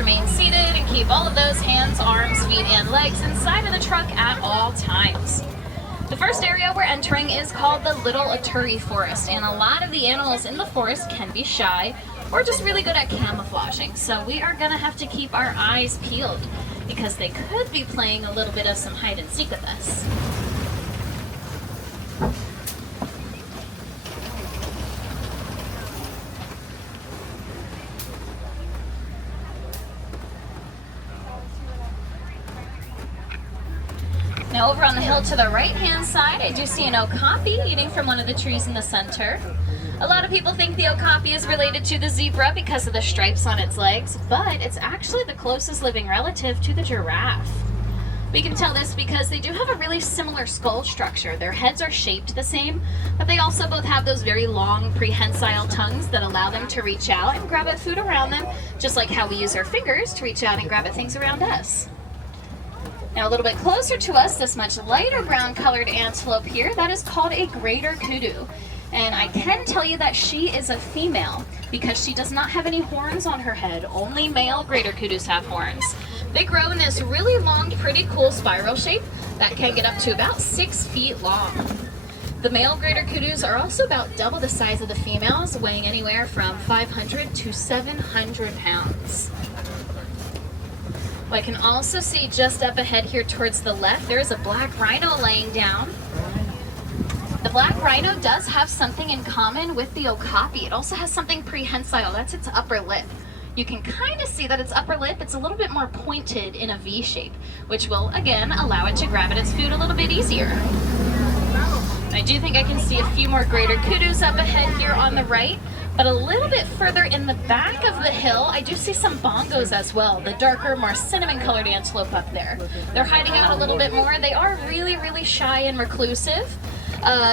remain seated and keep all of those hands, arms, feet, and legs inside of the truck at all times. The first area we're entering is called the Little Aturi Forest, and a lot of the animals in the forest can be shy or just really good at camouflaging. So we are gonna have to keep our eyes peeled because they could be playing a little bit of some hide and seek with us. Now over on the hill to the right-hand side, I do see an okapi eating from one of the trees in the center. A lot of people think the okapi is related to the zebra because of the stripes on its legs, but it's actually the closest living relative to the giraffe. We can tell this because they do have a really similar skull structure. Their heads are shaped the same, but they also both have those very long prehensile tongues that allow them to reach out and grab at food around them, just like how we use our fingers to reach out and grab at things around us. Now a little bit closer to us, this much lighter brown colored antelope here, that is called a greater kudu. And I can tell you that she is a female because she does not have any horns on her head. Only male greater kudus have horns. They grow in this really long, pretty cool spiral shape that can get up to about 6 feet long. The male greater kudus are also about double the size of the females, weighing anywhere from 500 to 700 pounds. I can also see just up ahead here towards the left, there is a black rhino laying down. The black rhino does have something in common with the okapi. It also has something prehensile, that's its upper lip. You can kind of see that its upper lip, it's a little bit more pointed in a V shape, which will again allow it to grab at its food a little bit easier. I do think I can see a few more greater kudus up ahead here on the right. But a little bit further in the back of the hill, I do see some bongos as well, the darker, more cinnamon-colored antelope up there. They're hiding out a little bit more. They are really, really shy and reclusive.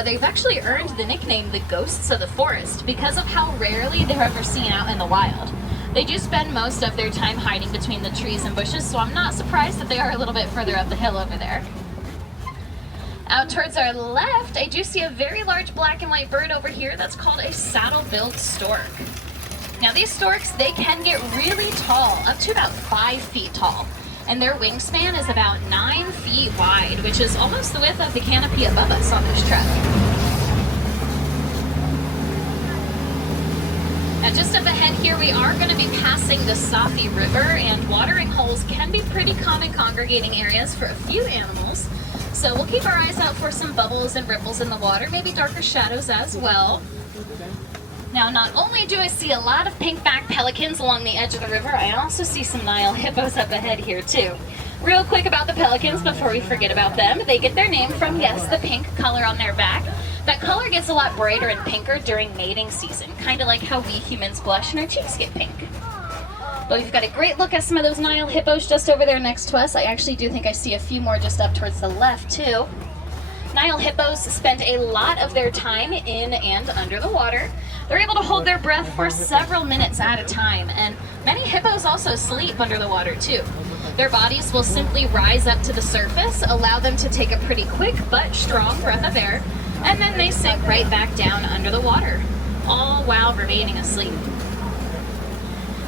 They've actually earned the nickname the ghosts of the forest because of how rarely they're ever seen out in the wild. They do spend most of their time hiding between the trees and bushes, so I'm not surprised that they are a little bit further up the hill over there. Out towards our left, I do see a very large black and white bird over here that's called a saddle-billed stork. Now these storks, they can get really tall, up to about 5 feet tall. And their wingspan is about 9 feet wide, which is almost the width of the canopy above us on this truck. Now just up ahead here, we are going to be passing the Safi River, and watering holes can be pretty common congregating areas for a few animals. So we'll keep our eyes out for some bubbles and ripples in the water, maybe darker shadows as well. Now, not only do I see a lot of pink-backed pelicans along the edge of the river, I also see some Nile hippos up ahead here too. Real quick about the pelicans before we forget about them. They get their name from, yes, the pink color on their back. That color gets a lot brighter and pinker during mating season, kind of like how we humans blush and our cheeks get pink. But we've got a great look at some of those Nile hippos just over there next to us. I actually do think I see a few more just up towards the left too. Nile hippos spend a lot of their time in and under the water. They're able to hold their breath for several minutes at a time, and many hippos also sleep under the water too. Their bodies will simply rise up to the surface, allow them to take a pretty quick but strong breath of air, and then they sink right back down under the water, all while remaining asleep.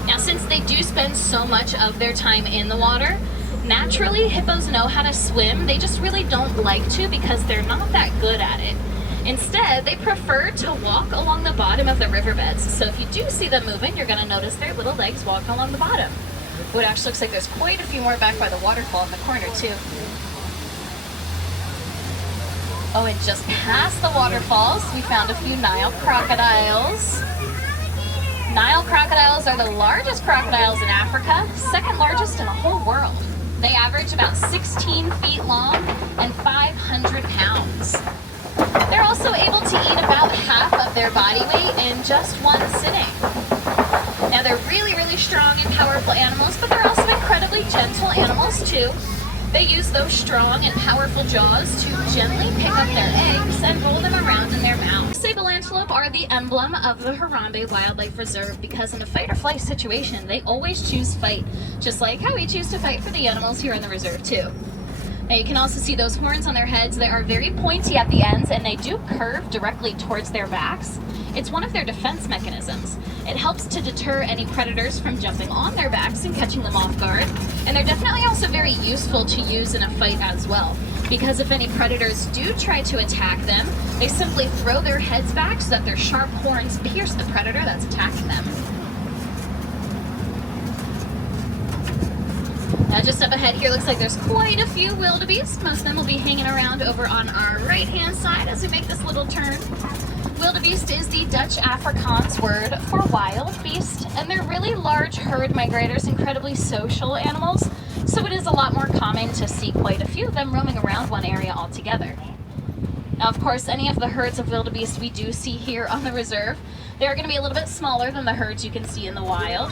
Now, since they do spend so much of their time in the water, naturally hippos know how to swim. They just really don't like to because they're not that good at it. Instead, they prefer to walk along the bottom of the riverbeds. So if you do see them moving, you're going to notice their little legs walking along the bottom. It actually looks like there's quite a few more back by the waterfall in the corner too. Oh, and just past the waterfalls, we found a few Nile crocodiles. Nile crocodiles are the largest crocodiles in Africa, second largest in the whole world. They average about 16 feet long and 500 pounds. They're also able to eat about half of their body weight in just one sitting. Now they're really, really strong and powerful animals, but they're also incredibly gentle animals too. They use those strong and powerful jaws to gently pick up their eggs and roll them around in their mouth. Sable antelope are the emblem of the Harambe Wildlife Reserve because in a fight or flight situation, they always choose fight, just like how we choose to fight for the animals here in the reserve too. Now you can also see those horns on their heads. They are very pointy at the ends, and they do curve directly towards their backs. It's one of their defense mechanisms. It helps to deter any predators from jumping on their backs and catching them off guard. And they're definitely also very useful to use in a fight as well, because if any predators do try to attack them, they simply throw their heads back so that their sharp horns pierce the predator that's attacking them. Now just up ahead here, looks like there's quite a few wildebeest. Most of them will be hanging around over on our right-hand side as we make this little turn. Wildebeest is the Dutch Afrikaans word for wild beast, and they're really large herd migrators, incredibly social animals, so it is a lot more common to see quite a few of them roaming around one area altogether. Now, of course, any of the herds of wildebeest we do see here on the reserve, they're going to be a little bit smaller than the herds you can see in the wild.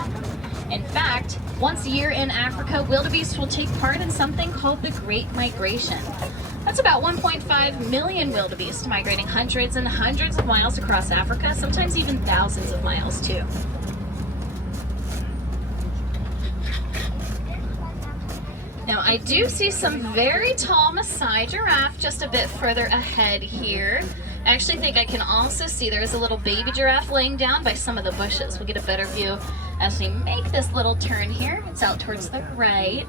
In fact, once a year in Africa, wildebeest will take part in something called the Great Migration. That's about 1.5 million wildebeest migrating hundreds and hundreds of miles across Africa, sometimes even thousands of miles too. Now I do see some very tall Maasai giraffe just a bit further ahead here. I actually think I can also see there's a little baby giraffe laying down by some of the bushes. We'll get a better view as we make this little turn here. It's out towards the right.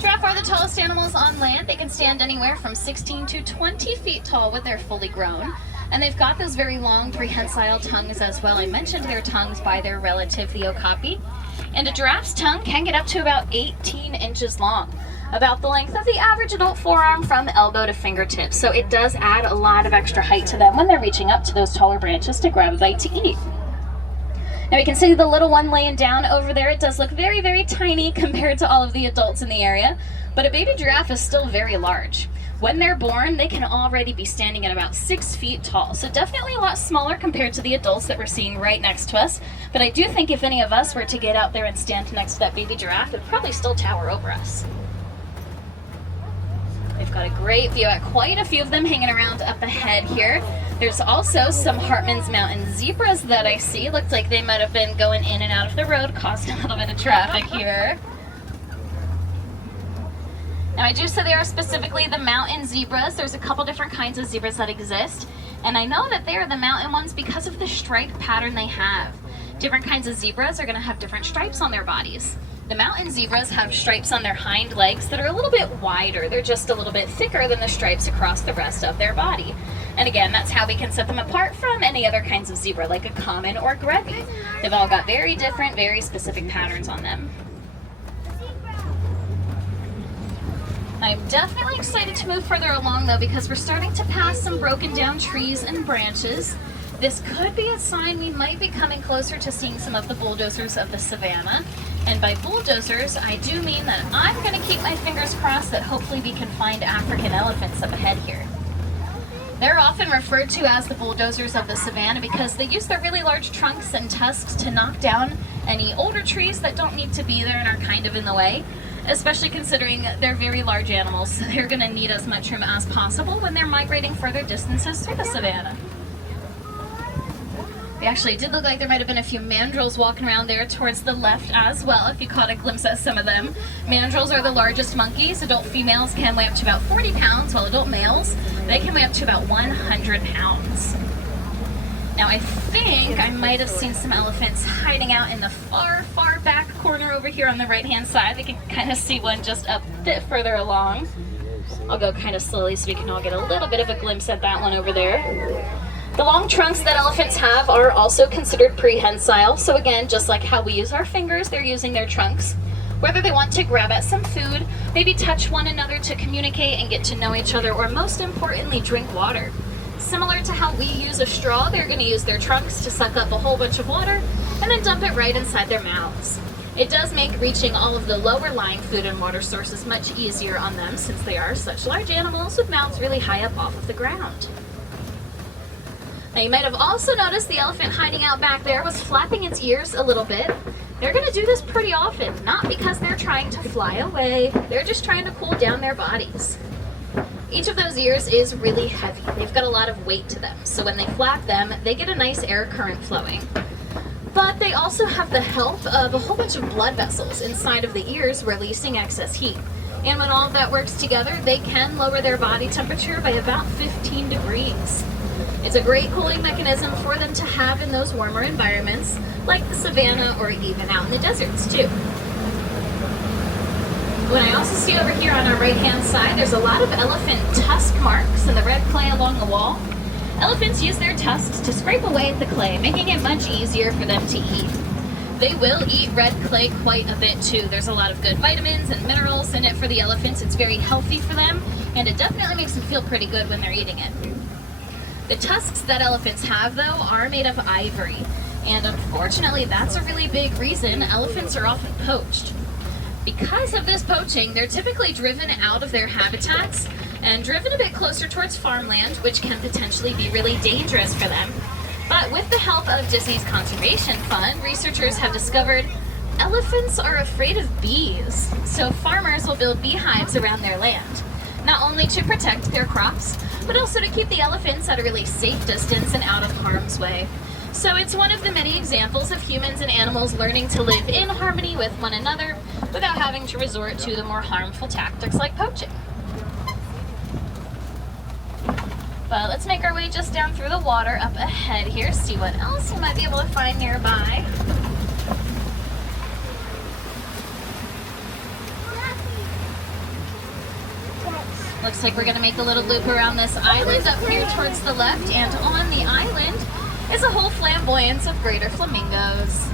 Giraffe are the tallest animals on land. They can stand anywhere from 16 to 20 feet tall when they're fully grown. And they've got those very long prehensile tongues as well. I mentioned their tongues by their relative, the okapi. And a giraffe's tongue can get up to about 18 inches long, about the length of the average adult forearm from elbow to fingertips. So it does add a lot of extra height to them when they're reaching up to those taller branches to grab a bite to eat. Now we can see the little one laying down over there. It does look very, very tiny compared to all of the adults in the area, but a baby giraffe is still very large. When they're born, they can already be standing at about 6 feet tall, so definitely a lot smaller compared to the adults that we're seeing right next to us. But I do think if any of us were to get out there and stand next to that baby giraffe, it would probably still tower over us. We've got a great view at quite a few of them hanging around up ahead here. There's also some Hartmann's Mountain zebras that I see. Looks like they might have been going in and out of the road, causing a little bit of traffic here. Now I do say they are specifically the mountain zebras. There's a couple different kinds of zebras that exist, and I know that they are the mountain ones because of the stripe pattern they have. Different kinds of zebras are going to have different stripes on their bodies. The mountain zebras have stripes on their hind legs that are a little bit wider. They're just a little bit thicker than the stripes across the rest of their body. And again, that's how we can set them apart from any other kinds of zebra, like a common or grevy. They've all got very different, very specific patterns on them. I'm definitely excited to move further along though, because we're starting to pass some broken down trees and branches. This could be a sign we might be coming closer to seeing some of the bulldozers of the savannah. And by bulldozers, I do mean that I'm going to keep my fingers crossed that hopefully we can find African elephants up ahead here. They're often referred to as the bulldozers of the savannah because they use their really large trunks and tusks to knock down any older trees that don't need to be there and are kind of in the way, especially considering they're very large animals, so they're going to need as much room as possible when they're migrating further distances through the savannah. Actually, it did look like there might have been a few mandrills walking around there towards the left as well, if you caught a glimpse at some of them. Mandrills are the largest monkeys. Adult females can weigh up to about 40 pounds, while adult males, they can weigh up to about 100 pounds. Now, I think I might have seen some elephants hiding out in the far, far back corner over here on the right-hand side. We can kind of see one just a bit further along. I'll go kind of slowly so we can all get a little bit of a glimpse at that one over there. The long trunks that elephants have are also considered prehensile, so again, just like how we use our fingers, they're using their trunks. Whether they want to grab at some food, maybe touch one another to communicate and get to know each other, or most importantly, drink water. Similar to how we use a straw, they're going to use their trunks to suck up a whole bunch of water and then dump it right inside their mouths. It does make reaching all of the lower lying food and water sources much easier on them since they are such large animals with mouths really high up off of the ground. Now you might have also noticed the elephant hiding out back there was flapping its ears a little bit. They're going to do this pretty often, not because they're trying to fly away, they're just trying to cool down their bodies. Each of those ears is really heavy. They've got a lot of weight to them, so when they flap them, they get a nice air current flowing. But they also have the help of a whole bunch of blood vessels inside of the ears releasing excess heat. And when all of that works together, they can lower their body temperature by about 15 degrees. It's a great cooling mechanism for them to have in those warmer environments, like the savanna or even out in the deserts too. What I also see over here on our right-hand side, there's a lot of elephant tusk marks in the red clay along the wall. Elephants use their tusks to scrape away at the clay, making it much easier for them to eat. They will eat red clay quite a bit too. There's a lot of good vitamins and minerals in it for the elephants. It's very healthy for them, and it definitely makes them feel pretty good when they're eating it. The tusks that elephants have, though, are made of ivory, and unfortunately that's a really big reason elephants are often poached. Because of this poaching, they're typically driven out of their habitats and driven a bit closer towards farmland, which can potentially be really dangerous for them. But with the help of Disney's Conservation Fund, researchers have discovered elephants are afraid of bees, so farmers will build beehives around their land, not only to protect their crops, but also to keep the elephants at a really safe distance and out of harm's way. So it's one of the many examples of humans and animals learning to live in harmony with one another without having to resort to the more harmful tactics like poaching. But let's make our way just down through the water up ahead here, see what else you might be able to find nearby. Looks like we're going to make a little loop around this island up here towards the left, and on the island is a whole flamboyance of greater flamingos.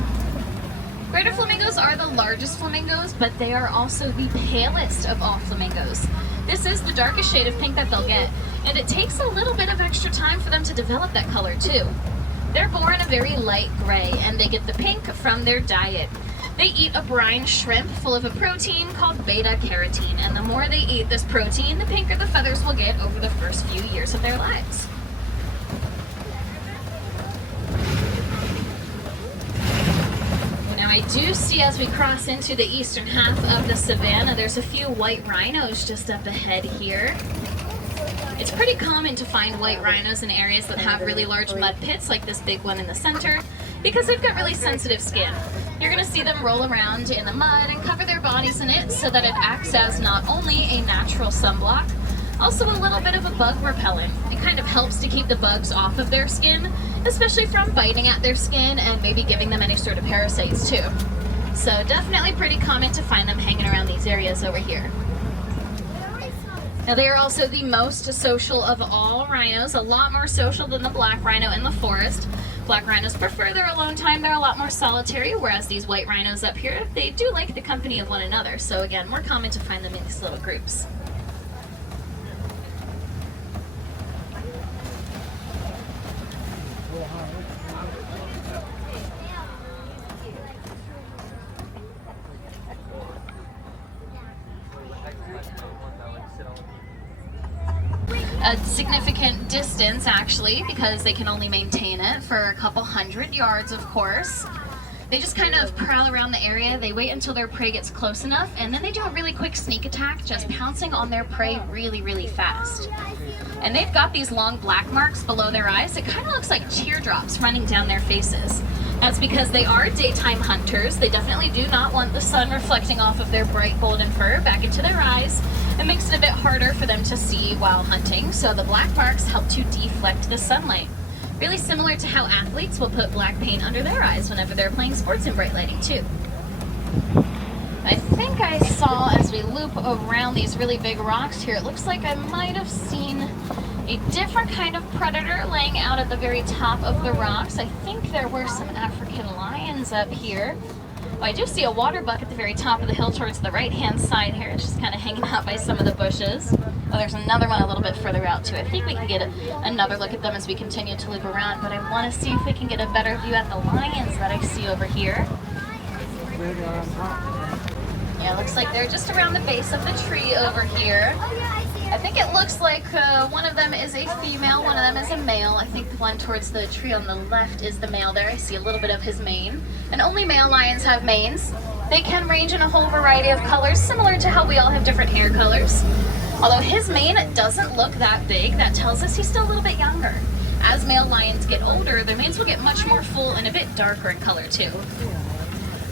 Greater flamingos are the largest flamingos, but they are also the palest of all flamingos. This is the darkest shade of pink that they'll get, and it takes a little bit of extra time for them to develop that color too. They're born a very light gray, and they get the pink from their diet. They eat a brine shrimp full of a protein called beta-carotene, and the more they eat this protein, the pinker the feathers will get over the first few years of their lives. Now I do see, as we cross into the eastern half of the savanna, there's a few white rhinos just up ahead here. It's pretty common to find white rhinos in areas that have really large mud pits, like this big one in the center, because they've got really sensitive skin. You're going to see them roll around in the mud and cover their bodies in it so that it acts as not only a natural sunblock, also a little bit of a bug repellent. It kind of helps to keep the bugs off of their skin, especially from biting at their skin and maybe giving them any sort of parasites too. So definitely pretty common to find them hanging around these areas over here. Now they are also the most social of all rhinos, a lot more social than the black rhino in the forest. Black rhinos prefer their alone time, they're a lot more solitary, whereas these white rhinos up here, they do like the company of one another. So again, more common to find them in these little groups. A significant distance actually, because they can only maintain it for a couple hundred yards, of course. They just kind of prowl around the area. They wait until their prey gets close enough, and then they do a really quick sneak attack, just pouncing on their prey really, really fast. And they've got these long black marks below their eyes. It kind of looks like teardrops running down their faces. That's because they are daytime hunters. They definitely do not want the sun reflecting off of their bright golden fur back into their eyes. It makes it a bit harder for them to see while hunting, so the black marks help to deflect the sunlight. Really similar to how athletes will put black paint under their eyes whenever they're playing sports in bright lighting too. I think I saw, as we loop around these really big rocks here, it looks like I might have seen a different kind of predator laying out at the very top of the rocks. I think there were some African lions up here. Oh, I do see a water buck at the very top of the hill towards the right-hand side here. It's just kind of hanging out by some of the bushes. Oh, there's another one a little bit further out too. I think we can get another look at them as we continue to loop around, but I want to see if we can get a better view at the lions that I see over here. Yeah, it looks like they're just around the base of the tree over here. I think it looks like one of them is a female, one of them is a male. I think the one towards the tree on the left is the male there. I see a little bit of his mane. And only male lions have manes. They can range in a whole variety of colors, similar to how we all have different hair colors. Although his mane doesn't look that big, that tells us he's still a little bit younger. As male lions get older, their manes will get much more full and a bit darker in color too.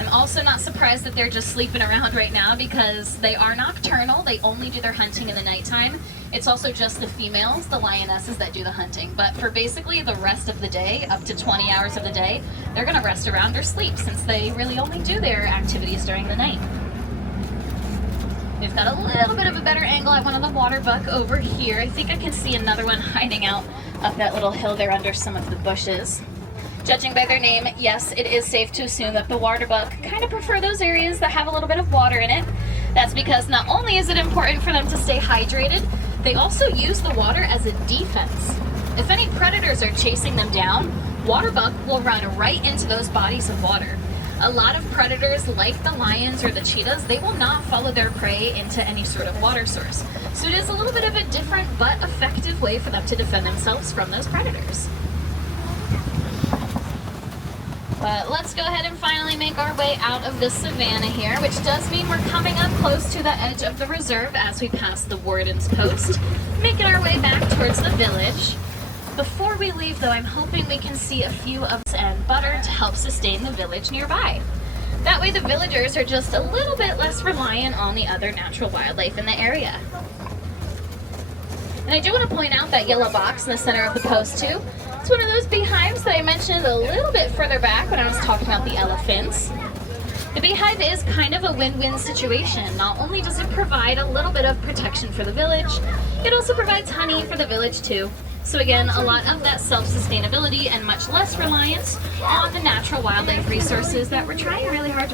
I'm also not surprised that they're just sleeping around right now because they are nocturnal. They only do their hunting in the nighttime. It's also just the females, the lionesses, that do the hunting. But for basically the rest of the day, up to 20 hours of the day, they're gonna rest around or sleep since they really only do their activities during the night. We've got a little bit of a better angle at one of the water buck over here. I think I can see another one hiding out up that little hill there under some of the bushes. Judging by their name, yes, it is safe to assume that the water buck kind of prefer those areas that have a little bit of water in it. That's because not only is it important for them to stay hydrated, they also use the water as a defense. If any predators are chasing them down, water buck will run right into those bodies of water. A lot of predators, like the lions or the cheetahs, they will not follow their prey into any sort of water source. So it is a little bit of a different but effective way for them to defend themselves from those predators. But let's go ahead and finally make our way out of the savanna here, which does mean we're coming up close to the edge of the reserve as we pass the warden's post, making our way back towards the village. Before we leave, though, I'm hoping we can see a few of and butter to help sustain the village nearby. That way the villagers are just a little bit less reliant on the other natural wildlife in the area. And I do want to point out that yellow box in the center of the post too. It's one of those beehives that I mentioned a little bit further back when I was talking about the elephants. The beehive is kind of a win-win situation. Not only does it provide a little bit of protection for the village, it also provides honey for the village too. So again, a lot of that self-sustainability and much less reliance on the natural wildlife resources that we're trying really hard to